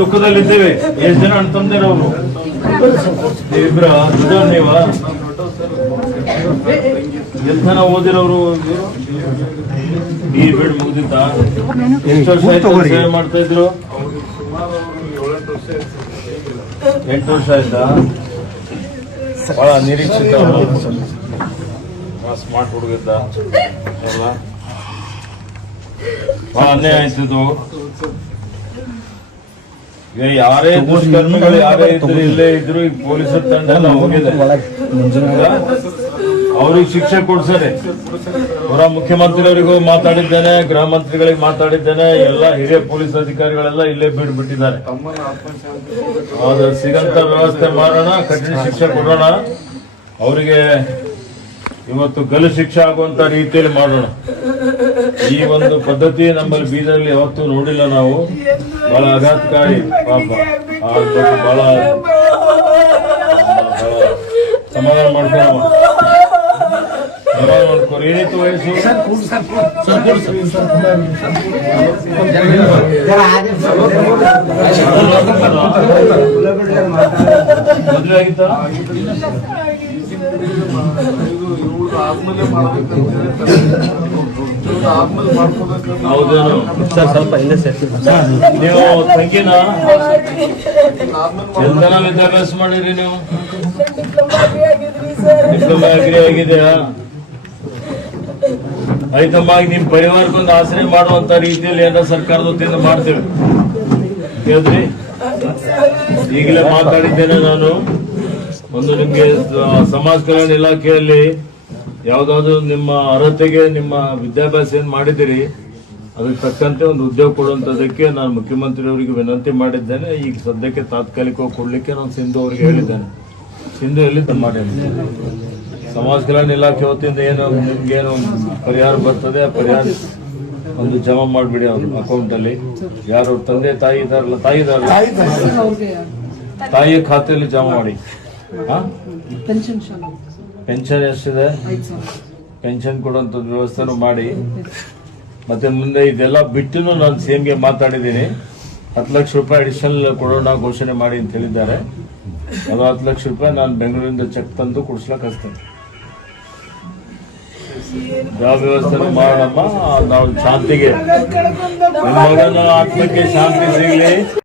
ದುಃಖದಲ್ಲಿದ್ದೇವೆ. ಎಷ್ಟು ಜನ ಅಣ್ಣ ತಂದಿರೋರು ಇಬ್ರ ನೀವ ಎಷ್ಟು ಜನ ಓದಿರೋರು? ಈ ಬಿಡ್ ಮುಗ್ದಿತ್ತ? ಎಷ್ಟು ವರ್ಷ ಆಯ್ತು ಸೇವೆ ಮಾಡ್ತಾ ಇದ್ರು? 8 ವರ್ಷ ಆಯ್ತಾ? ಬಹಳ ನಿರೀಕ್ಷಿತ, ಸ್ಮಾರ್ಟ್ ಹುಡುಗಿದ್ದ, ಬಹಳ ಅನ್ಯಾಯ ಆಯ್ತಿದ್ದು. ಈಗ ಯಾರೇ ದುಷ್ಕರ್ಮಿಗಳು ಯಾರೇ ಇದ್ರು ಇಲ್ಲೇ ಇದ್ರು ಈಗ ಪೊಲೀಸರ ತಂಡ ಎಲ್ಲ ಹೋಗಿದೆ, ಅವ್ರಿಗೆ ಶಿಕ್ಷೆ ಕೊಡ್ಸರೆ. ಹೊರ ಮುಖ್ಯಮಂತ್ರಿಯವರಿಗೂ ಮಾತಾಡಿದ್ದೇನೆ, ಗೃಹ ಮಂತ್ರಿಗಳಿಗೆ ಮಾತಾಡಿದ್ದೇನೆ, ಎಲ್ಲ ಹಿರಿಯ ಪೊಲೀಸ್ ಅಧಿಕಾರಿಗಳೆಲ್ಲ ಇಲ್ಲೇ ಬಿಟ್ಟಿದ್ದಾರೆ. ಅದು ಸಿಗಂತ ವ್ಯವಸ್ಥೆ ಮಾಡೋಣ, ಕಠಿಣ ಶಿಕ್ಷೆ ಕೊಡೋಣ, ಅವರಿಗೆ ಇವತ್ತು ಗಲ್ಲು ಶಿಕ್ಷೆ ಆಗುವಂತ ರೀತಿಯಲ್ಲಿ ಮಾಡೋಣ. ಈ ಒಂದು ಪದ್ಧತಿ ನಮ್ಮಲ್ಲಿ ಬೀದರಲ್ಲಿ ಯಾವತ್ತೂ ನೋಡಿಲ್ಲ ನಾವು. ಬಹಳ ಆಘಾತಕಾರಿ ಪಾಪ. ಬಹಳ ಸಮಾಧಾನ ಮಾಡ್ಕೊಂಡು ಮಾಡ್ಕೋರಿ. ಏನಿತ್ತು ವಯಸ್ಸು? ಮದುವೆ ಆಗಿತ್ತ? ಹೌದೇನು? ಸ್ವಲ್ಪ ನೀವು ತಂಗಿನ ಎಲ್ಲ ವಿದ್ಯಾಭ್ಯಾಸ ಮಾಡಿರಿ ನೀವು? ಡಿಪ್ಲೊಮಾ ಅಗ್ರಿ ಆಗಿದೆಯಾ? ಆಯ್ತಮ್ಮ, ಈಗ ನಿಮ್ ಪರಿವಾರಕ್ಕೊಂದು ಆಶ್ರಯ ಮಾಡುವಂತ ರೀತಿಯಲ್ಲಿ ಏನಾರ ಸರ್ಕಾರದ ವತಿಯಿಂದ ಮಾಡ್ತೇವೆ. ಕೇಳಿದ್ರಿ? ಈಗಲೇ ಮಾತಾಡಿದ್ದೇನೆ ನಾನು. ಒಂದು ನಿಮ್ಗೆ ಸಮಾಜ ಕಲ್ಯಾಣ ಇಲಾಖೆಯಲ್ಲಿ ಯಾವ್ದಾದ್ರು ನಿಮ್ಮ ಅರ್ಹತೆಗೆ ನಿಮ್ಮ ವಿದ್ಯಾಭ್ಯಾಸ ಏನ್ ಮಾಡಿದಿರಿ ಅದಕ್ಕೆ ತಕ್ಕಂತೆ ಒಂದು ಉದ್ಯೋಗ ಕೊಡುವಂತದಕ್ಕೆ ನಾನು ಮುಖ್ಯಮಂತ್ರಿಯವರಿಗೆ ವಿನಂತಿ ಮಾಡಿದ್ದೇನೆ. ಈಗ ಸದ್ಯಕ್ಕೆ ತಾತ್ಕಾಲಿಕವಾಗಿ ಕೊಡ್ಲಿಕ್ಕೆ ನಾನು ಸಿಂಧು ಅವರಿಗೆ ಹೇಳಿದ್ದೇನೆ. ಸಿಂಧು ಎಲ್ಲಿ ಮಾಡಿ ಸಮಾಜ ಕಲ್ಯಾಣ ಇಲಾಖೆ ವತಿಯಿಂದ ಏನು ನಿಮ್ಗೇನು ಪರಿಹಾರ ಬರ್ತದೆ ಆ ಪರಿಹಾರ ಒಂದು ಜಮಾ ಮಾಡಿಬಿಡಿ ಅವ್ರ ಅಕೌಂಟ್ ಅಲ್ಲಿ. ಯಾರು ತಂದೆ ತಾಯಿ ಇದಾರಲ್ಲ, ತಾಯಿಯ ಖಾತೆಯಲ್ಲಿ ಜಮಾ ಮಾಡಿ. ಪೆನ್ಷನ್ ಎಷ್ಟಿದೆ? ಪೆನ್ಷನ್ ಕೊಡುವಂಥದ್ದು ವ್ಯವಸ್ಥೆನೂ ಮಾಡಿ. ಮತ್ತೆ ಮುಂದೆ ಇದೆಲ್ಲ ಬಿಟ್ಟು ನಾನು ಸಿಎಂಗೆ ಮಾತಾಡಿದ್ದೀನಿ. 10 ಲಕ್ಷ ರೂಪಾಯಿ ಅಡಿಷನಲ್ ಕೊಡೋಣ ಘೋಷಣೆ ಮಾಡಿ ಅಂತ ಹೇಳಿದ್ದಾರೆ. ಅದು 10 ಲಕ್ಷ ರೂಪಾಯಿ ನಾನು ಬೆಂಗಳೂರಿಂದ ಚೆಕ್ ತಂದು ಕೊಡಿಸ್ಲಕ್ಕೆ ಹಚ್ತೇನೆ. ಯಾವ ವ್ಯವಸ್ಥೆ ಮಾಡಮ್ಮ, ನಾವು ಶಾಂತಿಗೆ, ನಿಮ್ಮ ಮಗನ ಆತ್ಮಕ್ಕೆ ಶಾಂತಿ ಸಿಗಲಿ.